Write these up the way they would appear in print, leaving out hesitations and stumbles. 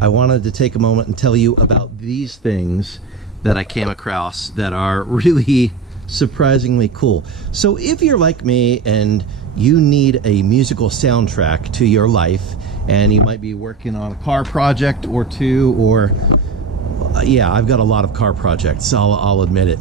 I wanted to take a moment and tell you about these things that I came across that are really surprisingly cool. So if you're like me and you need a musical soundtrack to your life, and you might be working on a car project or two, or yeah, I've got a lot of car projects, I'll admit it,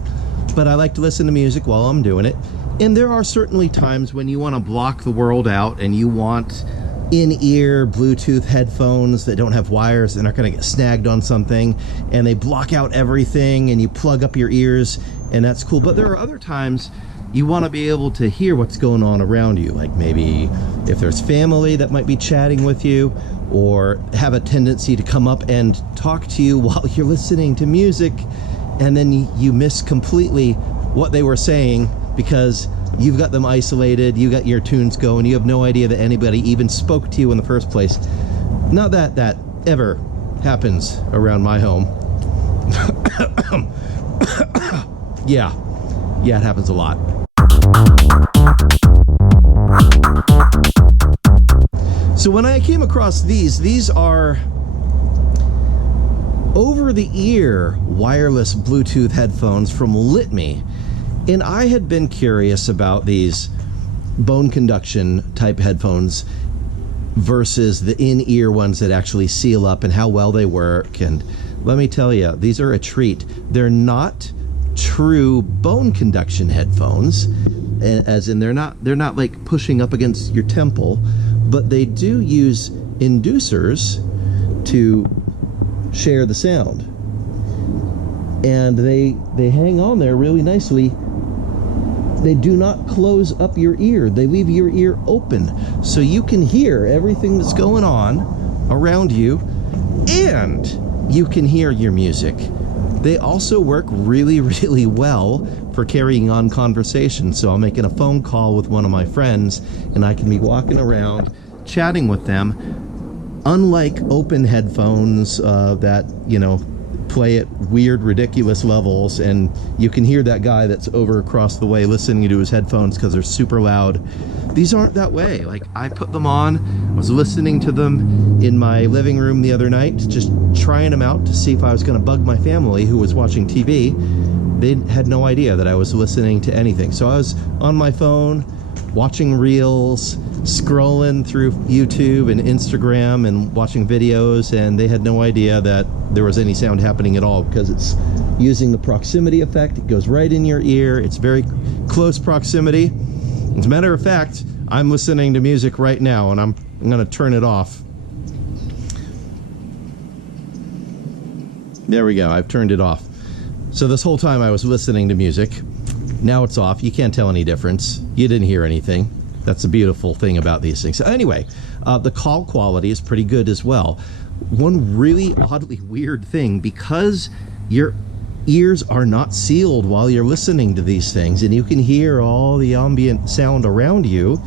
but I like to listen to music while I'm doing it. And there are certainly times when you want to block the world out and you want in-ear Bluetooth headphones that don't have wires and aren't going to get snagged on something, and they block out everything, and you plug up your ears, and that's cool. But there are other times you want to be able to hear what's going on around you, like maybe if there's family that might be chatting with you, or have a tendency to come up and talk to you while you're listening to music, and then you miss completely what they were saying because you've got them isolated, you got your tunes going, you have no idea that anybody even spoke to you in the first place. Not that that ever happens around my home. Yeah, it happens a lot. So when I came across these are over-the-ear wireless Bluetooth headphones from Lytmi. And I had been curious about these bone conduction type headphones versus the in-ear ones that actually seal up and how well they work. And let me tell you, these are a treat. They're not true bone conduction headphones, as in they're not like pushing up against your temple, but they do use inducers to share the sound. And they hang on there really nicely. They do not close up your ear. They leave your ear open so you can hear everything that's going on around you, and you can hear your music. They also work really, really well for carrying on conversation. So I'm making a phone call with one of my friends and I can be walking around chatting with them. Unlike open headphones that, you know, play at weird, ridiculous levels, and you can hear that guy that's over across the way listening to his headphones because they're super loud. These aren't that way. Like, I put them on, I was listening to them in my living room the other night, just trying them out to see if I was going to bug my family who was watching TV. They had no idea that I was listening to anything. So I was on my phone, watching reels, scrolling through YouTube and Instagram and watching videos, and they had no idea that there was any sound happening at all because it's using the proximity effect. It goes right in your ear. It's very close proximity. As a matter of fact, I'm listening to music right now, and I'm going to turn it off. There we go. I've turned it off. So this whole time I was listening to music. Now it's off. You can't tell any difference. You didn't hear anything. That's the beautiful thing about these things. So anyway, the call quality is pretty good as well. One really oddly weird thing, because your ears are not sealed while you're listening to these things, and you can hear all the ambient sound around you.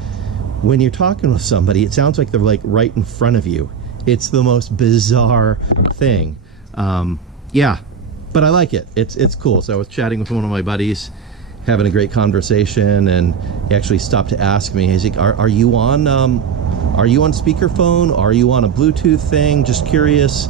When you're talking with somebody, it sounds like they're like right in front of you. It's the most bizarre thing. Yeah, but I like it. It's cool. So I was chatting with one of my buddies, having a great conversation, and he actually stopped to ask me, he's like, are you on speakerphone? Are you on a Bluetooth thing? Just curious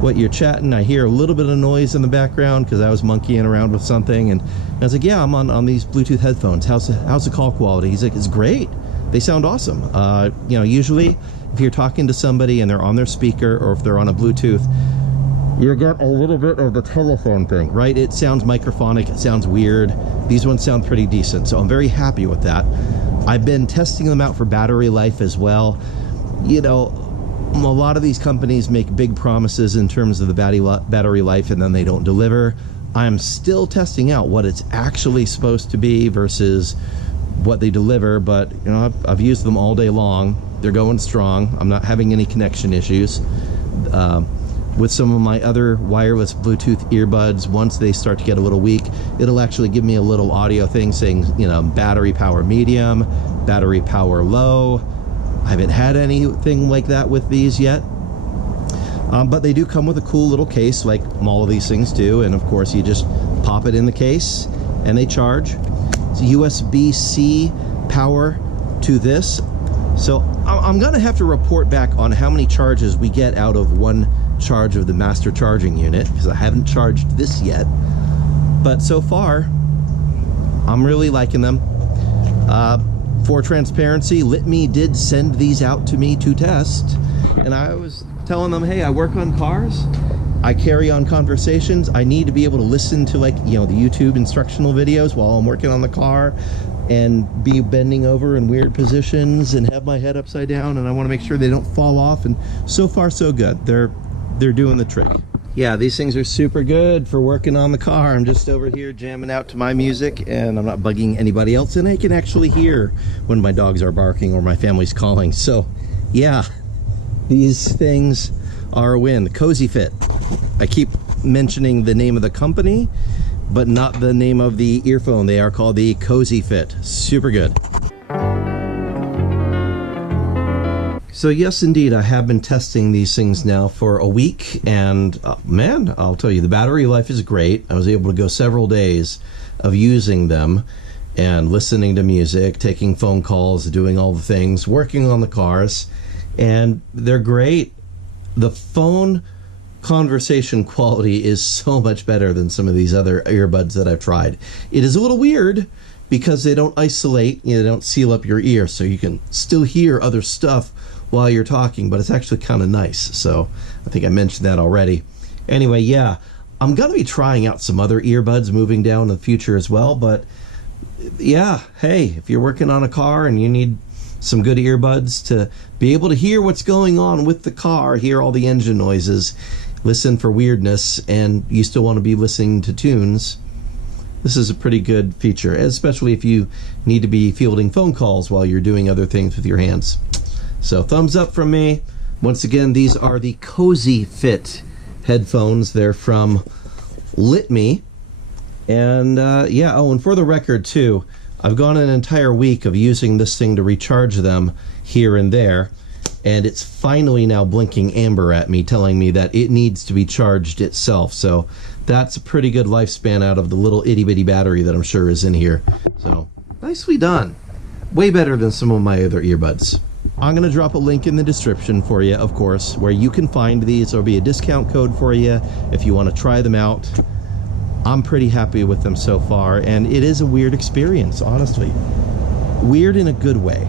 what you're chatting. I hear a little bit of noise in the background because I was monkeying around with something, and I was like, yeah, I'm on these Bluetooth headphones. How's the call quality? He's like, it's great. They sound awesome. You know, usually if you're talking to somebody and they're on their speaker, or if they're on a Bluetooth, you get a little bit of the telephone thing, right? It sounds microphonic, it sounds weird. These ones sound pretty decent, so I'm very happy with that. I've been testing them out for battery life as well. You know, a lot of these companies make big promises in terms of the battery life, and then they don't deliver. I'm still testing out what it's actually supposed to be versus what they deliver, but you know, I've used them all day long. They're going strong. I'm not having any connection issues. With some of my other wireless Bluetooth earbuds, once they start to get a little weak, it'll actually give me a little audio thing saying, you know, battery power medium, battery power low. I haven't had anything like that with these yet. But they do come with a cool little case, like all of these things do, and of course you just pop it in the case and they charge. It's USB-C power to this. So I'm gonna have to report back on how many charges we get out of one charge of the master charging unit because I haven't charged this yet. But so far, I'm really liking them. For transparency, Lytmi did send these out to me to test, and I was telling them, hey, I work on cars, I carry on conversations, I need to be able to listen to, like, you know, the YouTube instructional videos while I'm working on the car and be bending over in weird positions and have my head upside down, and I want to make sure they don't fall off. And so far so good. They're doing the trick. Yeah, these things are super good for working on the car. I'm just over here jamming out to my music, and I'm not bugging anybody else, and I can actually hear when my dogs are barking or my family's calling. So yeah, these things are a win. The CozyFit. I keep mentioning the name of the company, but not the name of the earphone. They are called the CozyFit. Super good. So yes, indeed, I have been testing these things now for a week, and man, I'll tell you, the battery life is great. I was able to go several days of using them and listening to music, taking phone calls, doing all the things, working on the cars, and they're great. The phone conversation quality is so much better than some of these other earbuds that I've tried. It is a little weird because they don't isolate, you know, they don't seal up your ear, so you can still hear other stuff while you're talking, but it's actually kind of nice. So I think I mentioned that already. Anyway, yeah, I'm gonna be trying out some other earbuds moving down in the future as well, but yeah, hey, if you're working on a car and you need some good earbuds to be able to hear what's going on with the car, hear all the engine noises, listen for weirdness, and you still want to be listening to tunes, this is a pretty good feature, especially if you need to be fielding phone calls while you're doing other things with your hands. So thumbs up from me. Once again, these are the CozyFit headphones. They're from Lytmi. And yeah, oh, and for the record too, I've gone an entire week of using this thing to recharge them here and there, and it's finally now blinking amber at me, telling me that it needs to be charged itself. So that's a pretty good lifespan out of the little itty-bitty battery that I'm sure is in here. So nicely done. Way better than some of my other earbuds. I'm going to drop a link in the description for you, of course, where you can find these. There'll be a discount code for you if you want to try them out. I'm pretty happy with them so far, and it is a weird experience, honestly. Weird in a good way.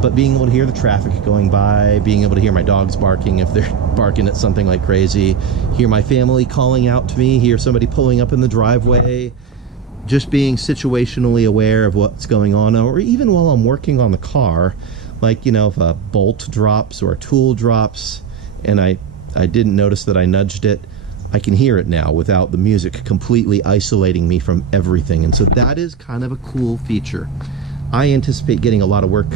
But being able to hear the traffic going by, being able to hear my dogs barking if they're barking at something like crazy, hear my family calling out to me, hear somebody pulling up in the driveway, just being situationally aware of what's going on, or even while I'm working on the car, like, you know, if a bolt drops or a tool drops and I didn't notice that I nudged it, I can hear it now without the music completely isolating me from everything. And so that is kind of a cool feature. I anticipate getting a lot of work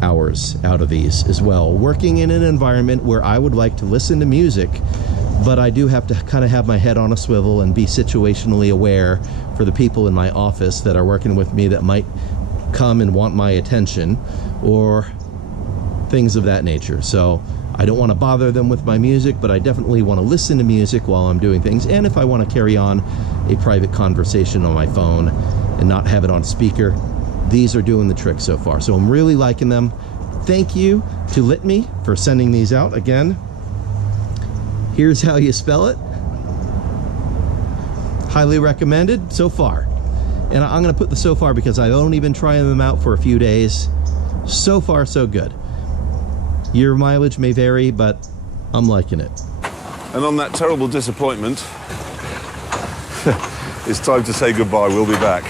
hours out of these as well, working in an environment where I would like to listen to music, but I do have to kind of have my head on a swivel and be situationally aware for the people in my office that are working with me that might come and want my attention or things of that nature. So I don't want to bother them with my music, but I definitely want to listen to music while I'm doing things. And if I want to carry on a private conversation on my phone and not have it on speaker, these are doing the trick so far. So I'm really liking them. Thank you to Lytmi for sending these out again. Here's how you spell it. Highly recommended so far. And I'm going to put the so far because I've only been trying them out for a few days. So far, so good. Your mileage may vary, but I'm liking it. And on that terrible disappointment, it's time to say goodbye. We'll be back.